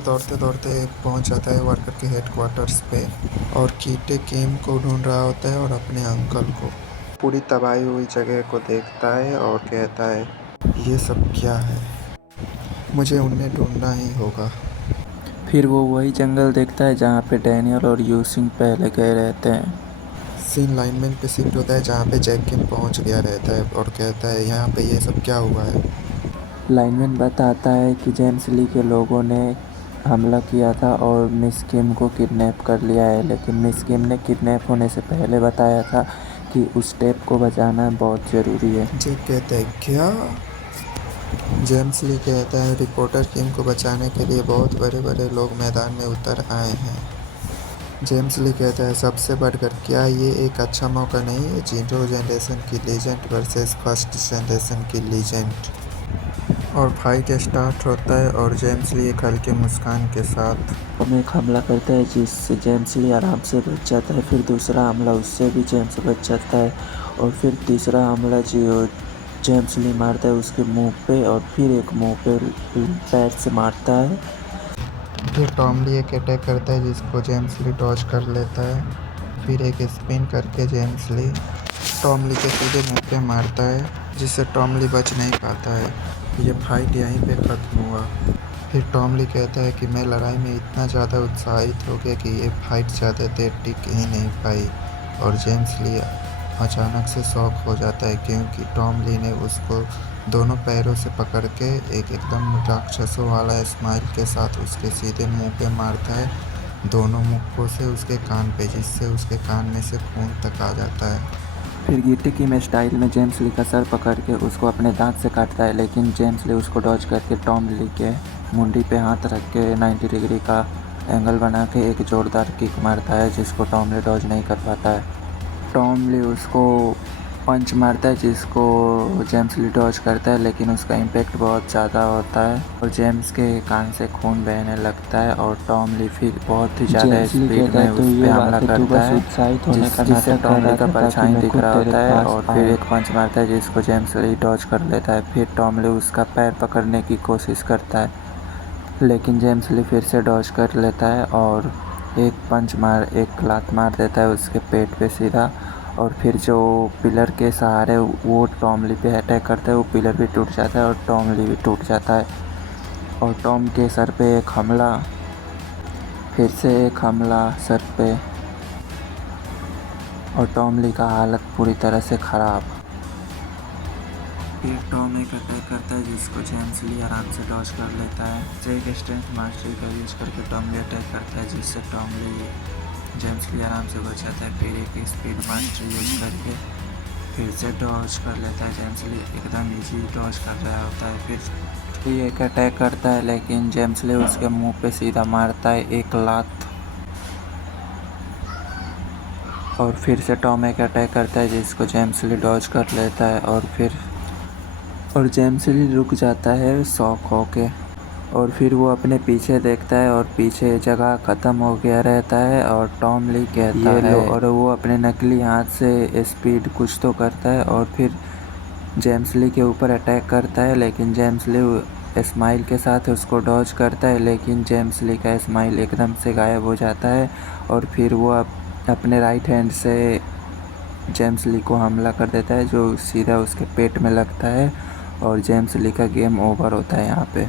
दौड़ते दौड़ते पहुंच जाता है वर्कर के हेडक्वार्टर्स पे और कीटे किम को ढूंढ रहा होता है और अपने अंकल को। पूरी तबाही हुई जगह को देखता है और कहता है, ये सब क्या है, मुझे उन्हें ढूंढना ही होगा। फिर वो वही जंगल देखता है जहाँ पे डैनियल और यूसिंग पहले गए रहते हैं। सीन लाइनमैन पे शिफ्ट होता है जहाँ पे जैक किम पहुँच गया रहता है और कहता है, यहाँ पे ये सब क्या हुआ है। लाइनमैन बताता है कि जेम्स ली के लोगों ने हमला किया था और मिस किम को किडनैप कर लिया है, लेकिन मिस किम ने किडनैप होने से पहले बताया था कि उस टेप को बचाना बहुत ज़रूरी है। जैक कहता है, क्या? जेम्स ली कहता है, रिपोर्टर किम को बचाने के लिए बहुत बड़े बड़े लोग मैदान में उतर आए हैं। जेम्स ली कहता है, सबसे बढ़कर क्या ये एक अच्छा मौका नहीं है, जीरो जनरेशन की लीजेंड वर्सेस फर्स्ट जनरेशन की लीजेंड। और फाइट स्टार्ट होता है और जेम्स ली एक हल्के मुस्कान के साथ टॉम एक हमला करता है जिससे जेम्स ली आराम से बच जाता है। फिर दूसरा हमला, उससे भी जेम्स बच जाता है। और फिर तीसरा हमला जो जेम्स ली मारता है उसके मुंह पे, और फिर एक मुंह पे पैर से मारता है। फिर टॉम ली एक अटैक करता है जिसको जेम्स ली डॉज कर लेता है। फिर एक स्पिन करके जेम्स ली टॉम ली के सीधे मुंह पे मारता है जिससे टॉम ली बच नहीं पाता है। ये फाइट यहीं पे ख़त्म हुआ। फिर टॉम ली कहता है कि मैं लड़ाई में इतना ज़्यादा उत्साहित हो गया कि ये फाइट ज़्यादा देर टिक ही नहीं पाई। और जेम्स ली अचानक से शॉक हो जाता है क्योंकि टॉम ली ने उसको दोनों पैरों से पकड़ के एक एकदम राक्षसों वाला स्माइल के साथ उसके सीधे मुंह पे मारता है, दोनों मुक्कों से उसके कान पे, जिससे उसके कान में से खून तक आ जाता है। फिर गिट्टी की में स्टाइल में जेम्स ली का सर पकड़ के उसको अपने दांत से काटता है, लेकिन जेम्स ली उसको डॉज करके टॉम ली के मुंडी पे हाथ रख के 90 डिग्री का एंगल बना के एक जोरदार किक मारता है जिसको टॉम ली डॉज नहीं कर पाता है। टॉम ली उसको पंच मारता है जिसको जेम्स ली डॉज करता है, लेकिन उसका इम्पैक्ट बहुत ज़्यादा होता है और जेम्स के कान से खून बहने लगता है। और टॉम ली फिर बहुत ही ज़्यादा स्पीड में उस पर हमला करता है जिससे टॉम ली का परछाई दिख रहा होता है और फिर एक पंच मारता है जिसको जेम्स ली डॉज कर लेता है। फिर टॉम ली उसका पैर पकड़ने की कोशिश करता है, लेकिन जेम्स ली फिर से डॉज कर लेता है और एक लात मार देता है उसके पेट पे सीधा। और फिर जो पिलर के सहारे वो टॉम ली पे अटैक करता है, वो पिलर भी टूट जाता है और टॉम ली भी टूट जाता है। और टॉम के सर पे एक हमला, फिर से एक हमला सर पे, और टॉम ली का हालत पूरी तरह से ख़राब। फिर टॉम एक अटैक करता है जिसको जेम्स ली आराम से डॉज कर लेता है। जैक स्ट्रेंथ मास्टरी का यूज करके टॉम ली अटैक करता है जिससे टॉम ली जेम्स ली आराम से बच जाता है। फिर एक स्पीड मास्टरी यूज करके फिर से डॉज कर लेता है। जेम्स ली एकदम इजी डॉज कर रहा होता है। फिर एक अटैक करता है लेकिन जेम्स ली उसके मुंह पे सीधा मारता है एक लात। और फिर से टॉम एक अटैक करता है जिसको जेम्स ली डॉज कर लेता है और जेम्स ली रुक जाता है शॉक होके। और फिर वो अपने पीछे देखता है और पीछे जगह ख़त्म हो गया रहता है और टॉम ली कहता है और वो अपने नकली हाथ से स्पीड कुछ तो करता है और फिर जेम्स ली के ऊपर अटैक करता है, लेकिन जेम्स ली स्माइल के साथ उसको डॉज करता है, लेकिन जेम्स ली का स्माइल एकदम से गायब हो जाता है। और फिर वो अपने राइट हैंड से जेम्स ली को हमला कर देता है जो सीधा उसके पेट में लगता है और जेम्स ली का गेम ओवर होता है यहाँ पे।